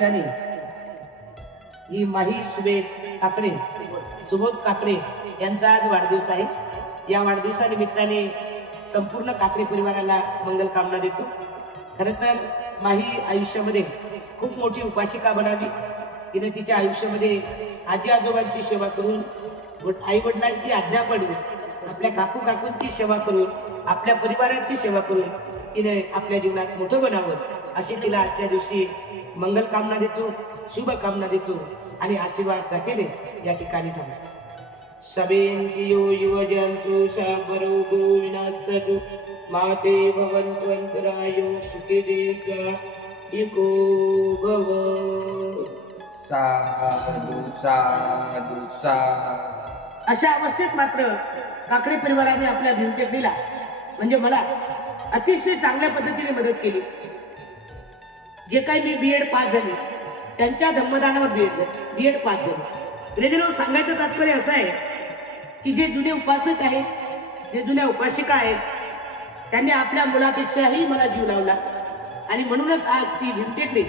ठिकाणी ही माही सुबोध काकडे यांचा आज वाढदिवस आहे. या वाढदिवसानिमित्ताने संपूर्ण काकडे परिवाराला मंगल कामना देतो. खरं तर माही आयुष्यामध्ये खूप मोठी उपासिका बनावी. तिने तिच्या आयुष्यामध्ये आजी आजोबांची सेवा करून, आई वडिलांची आज्ञा पाळून, आपल्या काकूंची सेवा करून, आपल्या परिवाराची सेवा करून तिने आपल्या जीवनात मोठं बनावं अशी तिला आजच्या दिवशी मंगल कामना देतो, शुभ कामना देतो आणि आशीर्वाद दाखवले या ठिकाणी थांबतो. सवेंद्रियो युवजंतु सागरोगो विनाशतु माते भवन्तु अंतरायो सुखी दीर्घायुको भव. साधु साधु साधु. अशा अवस्थेत मात्र काकडे परिवाराने आपल्या भीमटेकडीला म्हणजे मला अतिशय चांगल्या पद्धतीने मदत केली. जे काही मी बीएड पास झाले त्यांच्या धम्मदानावर बीएड पास झाले. रेजनो सांगायचं तात्पर्य असं आहे की जे जुने उपासक आहेत, जे जुन्या उपासिका आहेत, त्यांनी आपल्या मुलापेक्षाही मला जीव लावला आणि म्हणूनच आज ती भीमटेकडी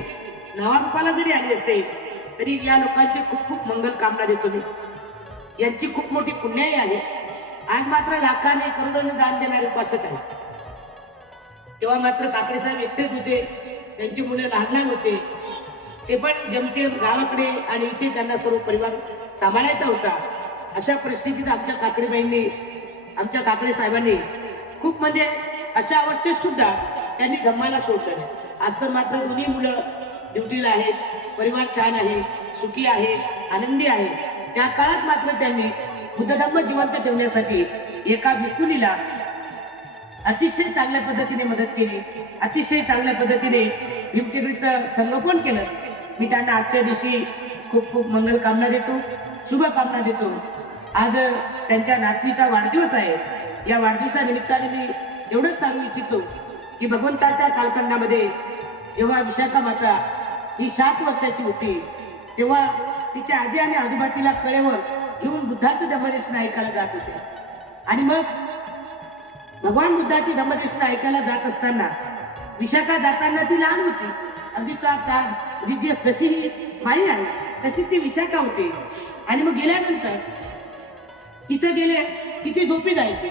नावारूपाला जरी आली असेल तरी या लोकांची खूप खूप मंगल कामना देतो मी. यांची खूप मोठी पुण्याई आहे. आज मात्र लाखाने करोडोने दान देणारे उपासक आहेत. तेव्हा मात्र काकडे साहेब एकटेच होते, त्यांची मुले लहान लहान होते. ते पण जमतेम गावाकडे आणि इथे त्यांना सर्व परिवार सांभाळायचा होता. अशा परिस्थितीत आमच्या काकडेबाईंनी, आमच्या काकडे साहेबांनी खूप म्हणजे अशा अवस्थेत सुद्धा त्यांनी धम्माला सोडलं. आज तर मात्र दोन्ही मुलं ड्युटीला आहेत, परिवार छान आहे, सुखी आहे, आनंदी आहे. त्या काळात मात्र त्यांनी बुद्धधम्म जिवंत ठेवण्यासाठी एका भिक्खुनीला अतिशय चांगल्या पद्धतीने मदत केली, अतिशय चांगल्या पद्धतीने भीमटेकडीचं संगोपन केलं. मी त्यांना आजच्या दिवशी खूप खूप मंगल कामना देतो, शुभ कामना देतो. आज त्यांच्या नातवीचा वाढदिवस आहे. या वाढदिवसानिमित्ताने मी एवढंच सांगू इच्छितो की भगवंताच्या कालखंडामध्ये जेव्हा विशाखा माता ही 7 वर्षाची होती तेव्हा तिच्या आजी आणि आजोबा तिला कळेवर घेऊन बुद्धाचं धम्मदेशन ऐकायला जात होते. आणि मग भगवान बुद्धाची धम्मदेशन ऐकायला जात असताना विशाखा जाताना ती लहान होती, अगदी जशी ही माई आहे तशी ती विशाखा होती. आणि मग गेल्यानंतर तिथं गेले की ती झोपी जायची.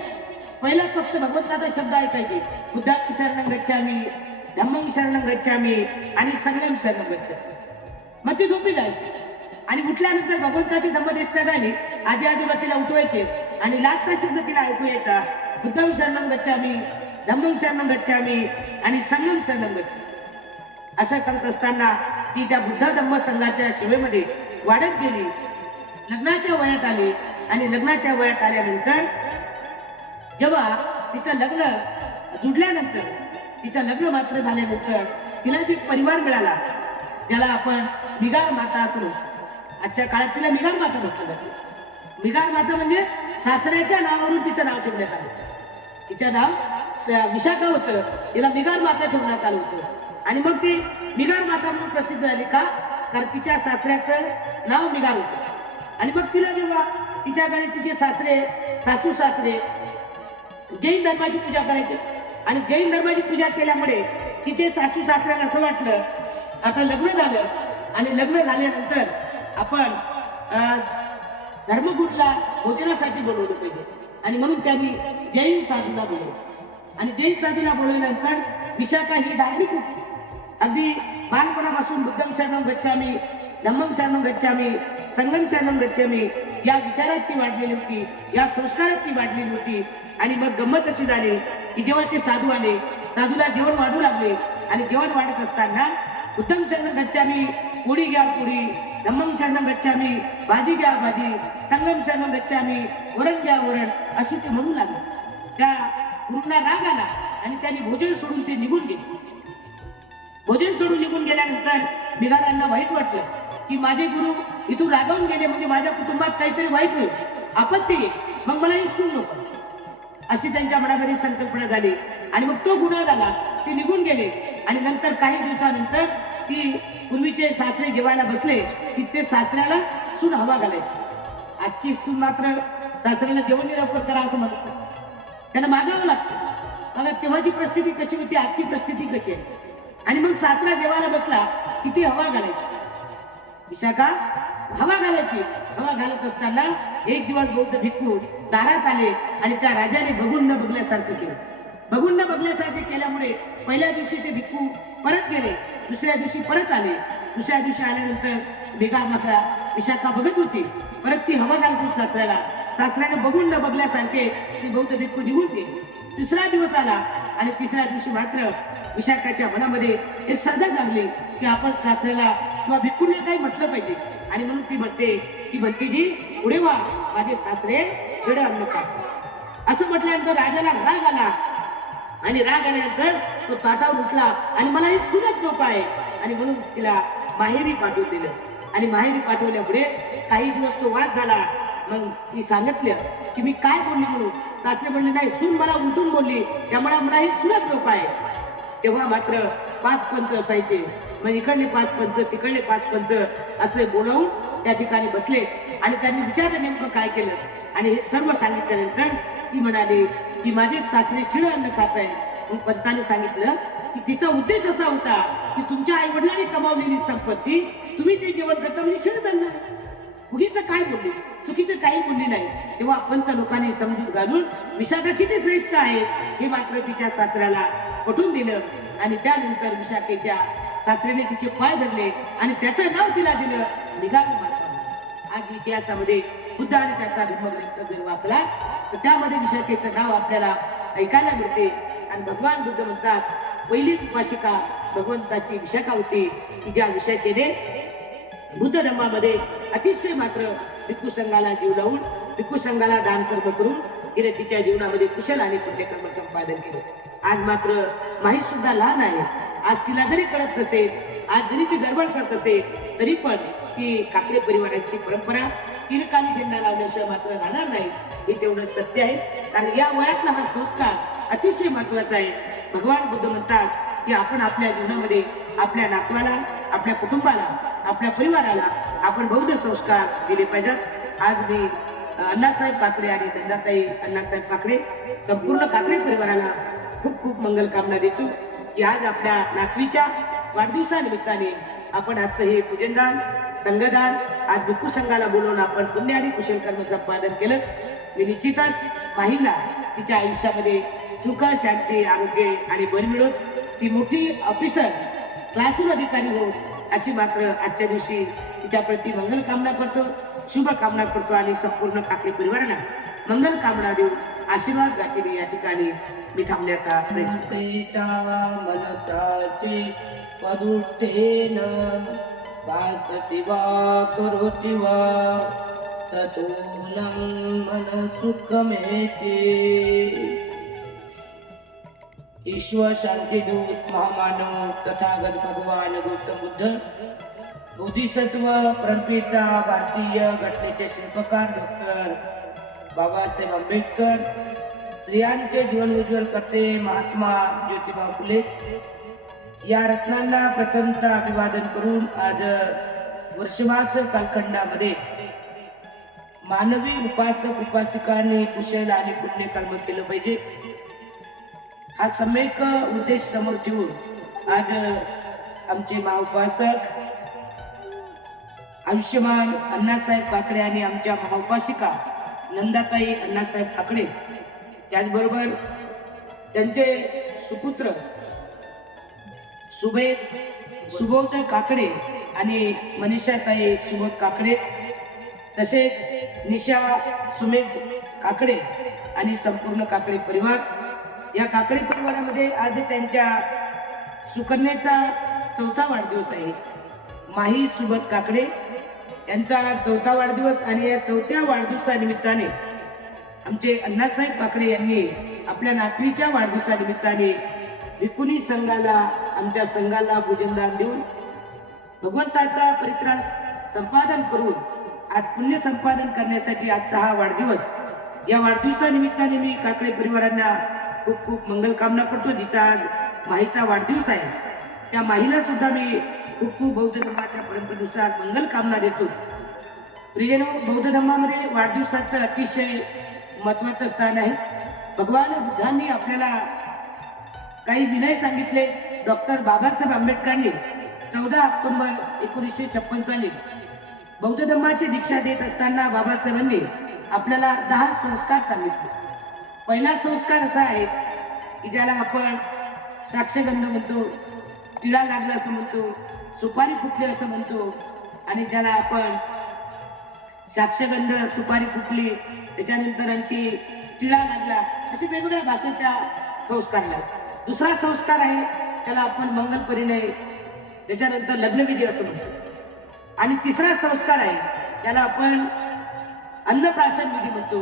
पहिला फक्त भगवंताचा शब्द ऐकायचे, बुद्धां शरणं गच्छामि, धम्मं शरणं गच्छामि आणि संघं शरणं गच्छामि. मग ती झोपी जायची आणि उठल्यानंतर भगवंताची धम्मदेशना झाली, आजी आजोबा तिला उठवायचे आणि लास्टचा शब्द तिला ऐकू यायचा, बुद्धं शरणं गच्छामि, धम्मं शरणं गच्छामि आणि संघं शरणं गच्छामि. असं करत असताना ती त्या बुद्ध धम्म संघाच्या सेवेमध्ये वाढत गेली. लग्नाच्या वयात आली आणि लग्नाच्या वयात आल्यानंतर जेव्हा तिचं लग्न जुडल्यानंतर, तिचं लग्न मात्र झाल्यानंतर तिला एक परिवार मिळाला ज्याला आपण मिगार माता असं म्हणतो. आजच्या काळात तिला मिगार माता म्हटलं जाते. मिगार माता म्हणजे सासऱ्याच्या नावावरून तिचं नाव ठेवण्यात आलं. तिचं नाव विशाखा होतं, तिला मिगार माता ठेवण्यात आलं होतं. आणि मग ती मिगार माता म्हणून प्रसिद्ध झाली का, कारण तिच्या सासऱ्याचं नाव मिगार होतं. आणि मग तिला जेव्हा तिच्याकडे तिचे सासू सासरे जैन धर्माची पूजा करायचे आणि जैन धर्माची पूजा केल्यामुळे तिचे सासू सासऱ्याला असं वाटलं आता लग्न झालं आणि लग्न झाल्यानंतर आपण धर्मगुरूला भोजनासाठी बोलवलं पाहिजे. आणि म्हणून त्यांनी जैन साधूला बोलवलं आणि जैन साधूला बोलवल्यानंतर विशाखा ही धार्मिक होती. अगदी बालपणापासून बुद्धं शरणं गच्छामि, धम्मं शरणं गच्छामि, संघं शरणं गच्छामि या विचारात ती वाढलेली होती, या संस्कारात ती वाढलेली होती. आणि मग गंमत अशी झाली की जेव्हा ते साधू आले, साधूला जेवण वाढू लागले आणि जेवण वाढत असताना बुद्धं शरणं गच्छामि, पोळी घ्या पोळी, धम्मं शरणं गच्छामि, भाजी घ्या भाजी, संघं शरणं गच्छामि, वरण घ्या वरण अशी ते म्हणू लागले. त्या गुरूंना राग आला आणि त्यांनी भोजन सोडून ते निघून गेले. भोजन सोडून निघून गेल्यानंतर मिगारांना वाईट वाटलं की माझे गुरु इथून रागावून गेले म्हणजे माझ्या कुटुंबात काहीतरी वाईट होईल, आपत्ती येईल, मग मला ही सून नको अशी त्यांच्या मनामध्ये संकल्पना झाली. आणि मग तो गुन्हा झाला, ते निघून गेले. आणि नंतर काही दिवसानंतर ती पूर्वीचे सासरे जेवायला बसले की ते सासऱ्याला सून हवा घालायची. आजची सून मात्र सासऱ्याला जेवण लवकर करा असं म्हणतात, त्यांना मागावं लागतं. बघा तेव्हाची परिस्थिती कशी होती, आजची परिस्थिती कशी आहे. आणि मग सासरा जेवायला बसला किती हवा घालायची विशाखा, हवा घालायची. हवा घालत असताना एक दिवस बौद्ध भिक्खू दारात आले आणि त्या राजाने बघून न बघल्यासारखं केलं. बघून न बघल्यासारखे केल्यामुळे पहिल्या दिवशी ते भिक्खू परत गेले, दुसऱ्या दिवशी परत आले. दुसऱ्या दिवशी आल्यानंतर बेगा विशाखा बघत होती, परत ती हवा घालतो सासऱ्याला. सासऱ्याने बघून न बघल्यासारखे ते बौद्ध भिक्खू निघून गेले. दुसरा दिवस आला आणि तिसऱ्या दिवशी मात्र विशाखाच्या मनामध्ये एक श्रद्धा लागली की आपण सासऱ्याला किंवा भिक्खूला काही म्हटलं पाहिजे. आणि म्हणून ती म्हणते की भंतीजी पुढे वा, माझे सासरे शिळ अन्न खातात. असं म्हटल्यानंतर राजाला राग आला आणि राग आल्यानंतर तो ताटावर उठला आणि मला एक सुनच नको आहे आणि म्हणून तिला माहेरी पाठवून दिलं. आणि माहेरी पाठवल्यापुढे काही दिवस तो वाद झाला. मग ती सांगितलं की मी काय बोलली म्हणून. सासरे म्हणले नाही, सून मला उलटून बोलली, त्यामुळे मला एक सुनच नको आहे. तेव्हा मात्र 5 पंच असायचे, मग इकडले 5 पंच तिकडले 5 पंच असे बोलवून त्या ठिकाणी बसले आणि त्यांनी विचारलं नेमकं काय केलं. आणि हे सर्व सांगितल्यानंतर ती म्हणाली की माझे सासरे शिळ अन्न खात आहे. मग पंचाने सांगितलं की तिचा उद्देश असा होता की तुमच्या आई वडिलांनी कमावलेली संपत्ती तुम्ही ते जेवण करता म्हणजे शिळ अन्न. उगीचं काय बोलली, चुकीचं काही बोलली नाही. तेव्हा पंच लोकांनी समजून घालून विशाखा किती श्रेष्ठ आहे हे मात्र तिच्या सासऱ्याला पटवून दिलं. आणि त्यानंतर विशाखेच्या सासऱ्याने तिचे पाय धरले आणि त्याचं नाव तिला दिलं निघाली माता. आज इतिहासामध्ये बुद्ध आणि त्याचा धर्मग्रंथ जर वाचला तर त्यामध्ये विशाखेचं नाव आपल्याला ऐकायला मिळते. आणि भगवान बुद्ध म्हणतात पहिली उपासिका भगवंताची विशाखा होती की ज्या विशाखेने बुद्ध धर्मामध्ये अतिशय मात्र भिक्खू संघाला जीव लावून भिक्खू संघाला दान कर्म करून तिने तिच्या जीवनामध्ये कुशल आणि पुण्यकर्म संपादन केलं. आज मात्र माहीत सुद्धा लहान आहे. आज तिला जरी कळत नसेल, आज जरी ती गडबड करत असेल तरी पण ती काकडे परिवाराची परंपरा तिरकाली झेंडा लावल्याशिवाय मात्र राहणार नाही. हे तेवढं सत्य आहे. कारण या वयातला हा संस्कार अतिशय महत्वाचा आहे. भगवान बुद्ध म्हणतात की आपण आपल्या जीवनामध्ये आपल्या नातवाला, आपल्या कुटुंबाला, आपल्या परिवाराला आपण बौद्ध संस्कार दिले पाहिजेत. आज मी अण्णासाहेब काकडे आणि नंदाताई अण्णासाहेब काकडे संपूर्ण काकडे परिवाराला खूप खूप मंगल कामना देतो की आज आपल्या नातवीच्या वाढदिवसानिमित्ताने आपण आजचं हे पूजनदान संघदान आज भिक्खू संघाला बोलवून आपण पुण्य आणि कुशल कर्म संपादन केलं. मी निश्चितच पाहिला तिच्या आयुष्यामध्ये सुख शांती आरोग्य आणि बळ मिळवत ती मोठी ऑफिसर क्लासरूम अधिकारी हो अशी मात्र आजच्या दिवशी तिच्या प्रती मंगल कामना करतो, शुभ कामना करतो आणि संपूर्ण काकडे परिवाराला मंगल कामना देऊन आशीर्वाद गाठी या ठिकाणी मी थांबण्याचा प्रयत्न. मनसाची पदुठेन वासति वा करोति वा ततोऽलं मनसुखमेति. ईश्वर शांतिदूत महामानव तथागत भगवान गौतम बुद्ध बोधिसत्व परमपिता भारतीय घटनेचे शिल्पकार डॉक्टर बाबासाहेब आंबेडकर, स्त्रियांचे जीवन उज्ज्वल करते महात्मा ज्योतिबा फुले या रत्नांना प्रथमतः अभिवादन करून आज वर्षमास कालखंडामध्ये मानवी उपासक उपासिकांनी कुशल आणि पुण्यकर्म केलं पाहिजे हा सम्यक उद्देश समोर ठेवून आज आमचे महाउपासक आयुष्यमान अण्णासाहेब काकडे आणि आमच्या महाउपासिका नंदाताई अण्णासाहेब काकडे, त्याचबरोबर त्यांचे सुपुत्र सुबोध काकडे आणि मनीषाताई सुबोध काकडे, तसेच निशा सुमेध काकडे आणि संपूर्ण काकडे परिवार. या काकडे परिवारामध्ये आज त्यांच्या सुकन्याचा 4था वाढदिवस आहे. माही सुबोध काकडे यांचा 4था वाढदिवस आणि या 4थ्या वाढदिवसानिमित्ताने आमचे अण्णासाहेब काकडे यांनी आपल्या नातवीच्या वाढदिवसानिमित्ताने भिक्खुनी संघाला आमच्या संघाला पूजनदान देऊन भगवंताचा परित्रास संपादन करून आज पुण्य संपादन करण्यासाठी आजचा हा वाढदिवस. या वाढदिवसानिमित्ताने मी काकडे परिवारांना खूप खूप मंगल कामना करतो. जिचा आज माहीचा वाढदिवस आहे त्या माहीला सुद्धा मी खूप खूप बौद्ध धर्माच्या परंपरेनुसार मंगल कामना देतो. प्रियनो, बौद्ध धर्मामध्ये वाढदिवसाचं अतिशय महत्वाचं स्थान आहे. भगवान बुद्धांनी आपल्याला काही विनय सांगितले डॉक्टर बाबासाहेब आंबेडकरांनी 14 ऑक्टोबर 1956 साली बौद्ध धर्माची दीक्षा देत असताना बाबासाहेबांनी आपल्याला 10 संस्कार सांगितले. पहिला संस्कार असा आहे की ज्याला आपण साक्षगंध म्हणतो, टिळा लागला असं म्हणतो, सुपारी फुटली असं म्हणतो, आणि ज्याला आपण साक्षगंध, सुपारी फुटली, त्याच्यानंतर आणखी टिळा लागला, असे वेगवेगळ्या भाषेत त्या संस्कारला. दुसरा संस्कार आहे त्याला आपण मंगल परिणय, त्याच्यानंतर लग्नविधी असं म्हणतो. आणि तिसरा संस्कार आहे त्याला आपण अन्नप्राशन विधी म्हणतो.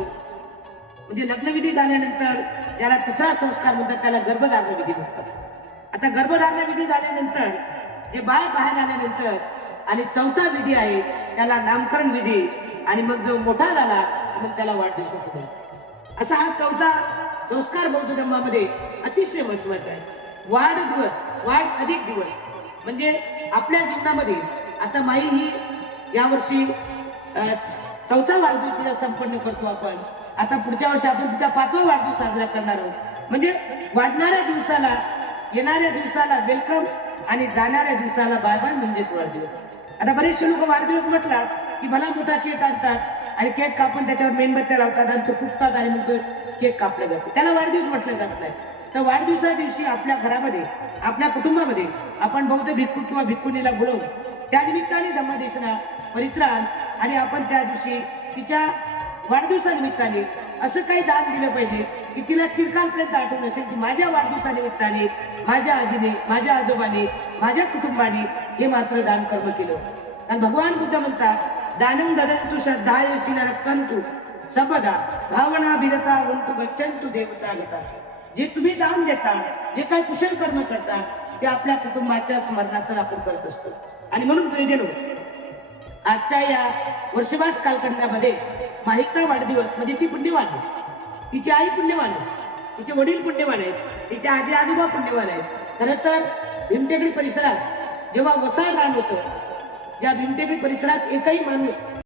म्हणजे लग्नविधी झाल्यानंतर त्याला तिसरा संस्कार म्हणतात, त्याला गर्भधारण विधी म्हणतात. आता गर्भधारण विधी झाल्यानंतर जे बाळ बाहेर आल्यानंतर आणि चौथा विधी आहे त्याला नामकरण विधी, आणि मग जो मोठा झाला मग त्याला वाढदिवस असं म्हणतात. असा हा चौथा संस्कार बौद्ध धर्मामध्ये अतिशय महत्वाचा आहे. वाढदिवस, वाढ अधिक दिवस, म्हणजे आपल्या जीवनामध्ये आता माई ही यावर्षी चौथा वाढदिवस तिचा संपन्न करतो आपण. आता पुढच्या वर्षी आपण तिचा 5वा वाढदिवस साजरा करणार आहोत. म्हणजे वाढणाऱ्या दिवसाला, येणाऱ्या दिवसाला वेलकम, आणि जाणाऱ्या दिवसाला बाय बाय म्हणजेच वाढदिवस. आता बरेचसे लोक वाढदिवस म्हटला की भला मोठा केक आणतात आणि केक कापून त्याच्यावर मेणबत्त्या लावतात आणि तो फुटतात आणि मग केक कापला जातो, त्याला वाढदिवस म्हटलं जात नाही. तर वाढदिवसा दिवशी आपल्या घरामध्ये, आपल्या कुटुंबामध्ये आपण बौद्ध भिक्खू किंवा भिक्खुनीला बोलवून त्या निमित्ताने धम्मदेशना, परित्राण, आणि आपण त्या दिवशी तिच्या वाढदिवसानिमित्ताने असं काही दान दिलं पाहिजे की तिला चिरकालपर्यंत आठवण असेल की माझ्या वाढदिवसानिमित्ताने माझ्या आजीने, माझ्या आजोबाने, माझ्या कुटुंबाने हे मात्र दान कर्म केलं. आणि भगवान बुद्ध म्हणतात, दानं ददन्तु श्रद्धायशील रक्षन्तु सबदा भावनाभिरता वन्तु गच्छन्तु देवता गता. जे तुम्ही दान देता, जे काही कुशल कर्म करता, ते आपल्या कुटुंबाच्या स्मरणार्थ आपण करत असतो. आणि म्हणून प्रियजनो, आजच्या या वर्षवास कालखंडामध्ये माहीचा वाढदिवस म्हणजे ती पुण्यवान आहे, तिची आई पुण्यवान आहे, तिचे वडील पुण्यवान आहेत, तिचे आजी आजोबा पुण्यवान आहेत. खरं तर भीमटेकडी परिसरात जेव्हा वसाड रान होतं, ज्या भीमटेकडी परिसरात एकही माणूस